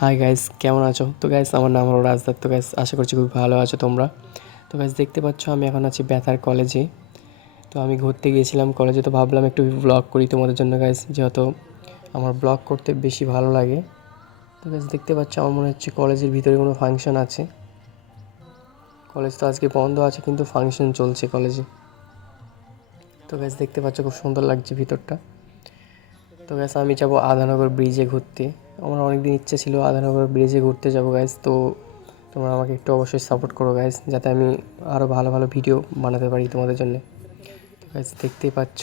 Hi guys, কেমন আছো? তো গাইস, আমার নাম হলো রাজদার। তো গাইস, আশা করছি খুব ভালো আছো তোমরা। তো গাইস, দেখতে পাচ্ছ আমি এখন আছি বেতার কলেজে। তো আমি ঘুরতে গিয়েছিলাম কলেজে, তো ভাবলাম একটু ব্লগ করি তোমাদের জন্য গাইস, যেহেতু আমার ব্লগ করতে বেশি ভালো লাগে। তো গাইস, দেখতে পাচ্ছ আমার মনে হচ্ছে কলেজের ভিতরে কোনো ফাংশন আছে। কলেজ তো আজকে বন্ধ আছে, কিন্তু ফাংশন চলছে কলেজে। তো গাইস, দেখতে পাচ্ছ খুব সুন্দর লাগছে ভিতরটা। তো গাইস, আমি যাবো আধানগর ব্রিজে ঘুরতে। আমার অনেক দিন ইচ্ছে ছিল আধানগর ব্রিজে ঘুরতে যাবো গাইস। তো তোমরা আমাকে একটু অবশ্যই সাপোর্ট করো গাইস, যাতে আমি আরও ভালো ভালো ভিডিও বানাতে পারি তোমাদের জন্য। তো গাইস, দেখতেই পাচ্ছ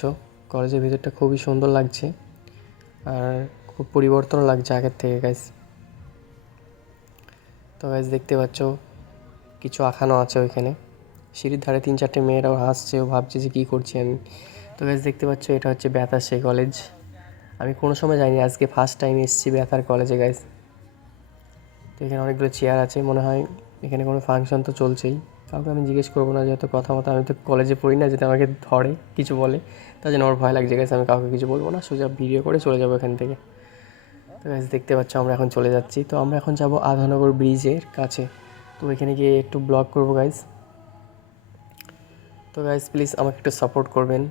কলেজের ভিতরটা খুবই সুন্দর লাগছে, আর খুব পরিবর্তন লাগছে আগের থেকে গাইস। তো গাইস, দেখতে পাচ্ছ কিছু আঁকানো আছে ওইখানে। সিঁড়ির ধারে 3-4টে মেয়েরাও হাসছে, ও ভাবছে যে কী করছি আমি। তো গাইস, দেখতে পাচ্ছ এটা হচ্ছে বেতার সেই কলেজ। আমি কোনো সময় যাইনি, আজকে ফার্স্ট টাইম এসেছি বেতার কলেজে গাইস। তো এখানে অনেকগুলো চেয়ার আছে, মনে হয় এখানে কোনো ফাংশন তো চলছেই। কাউকে আমি জিজ্ঞেস করবো না, যেহেতু কথা মতো আমি তো কলেজে পড়ি না, যদি আমাকে ধরে কিছু বলে তার জন্য আমার ভয় লাগছে গাইস। আমি কাউকে কিছু বলবো না, সোজা ভিডিও করে চলে যাবো এখান থেকে। তো গাইস, দেখতে পাচ্ছ আমরা এখন চলে যাচ্ছি। তো আমরা এখন যাব আধানগর ব্রিজের কাছে। তো এখানে গিয়ে একটু ব্লগ করবো গাইস। তো গাইস, প্লিজ আমাকে একটু সাপোর্ট করবেন,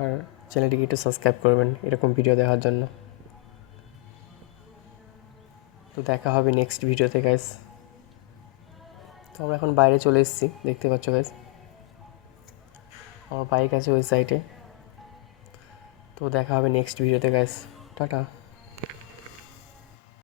আর চ্যানেলটিকে একটু সাবস্ক্রাইব করবেন এরকম ভিডিও দেখার জন্য। তো দেখা হবে নেক্সট ভিডিওতে গাইস। তো আমরা এখন বাইরে চলে এসেছি, দেখতে পাচ্ছ গাইস। আমার বাইক আছে ওই সাইডে। তো দেখা হবে নেক্সট ভিডিওতে গাইস। টাটা।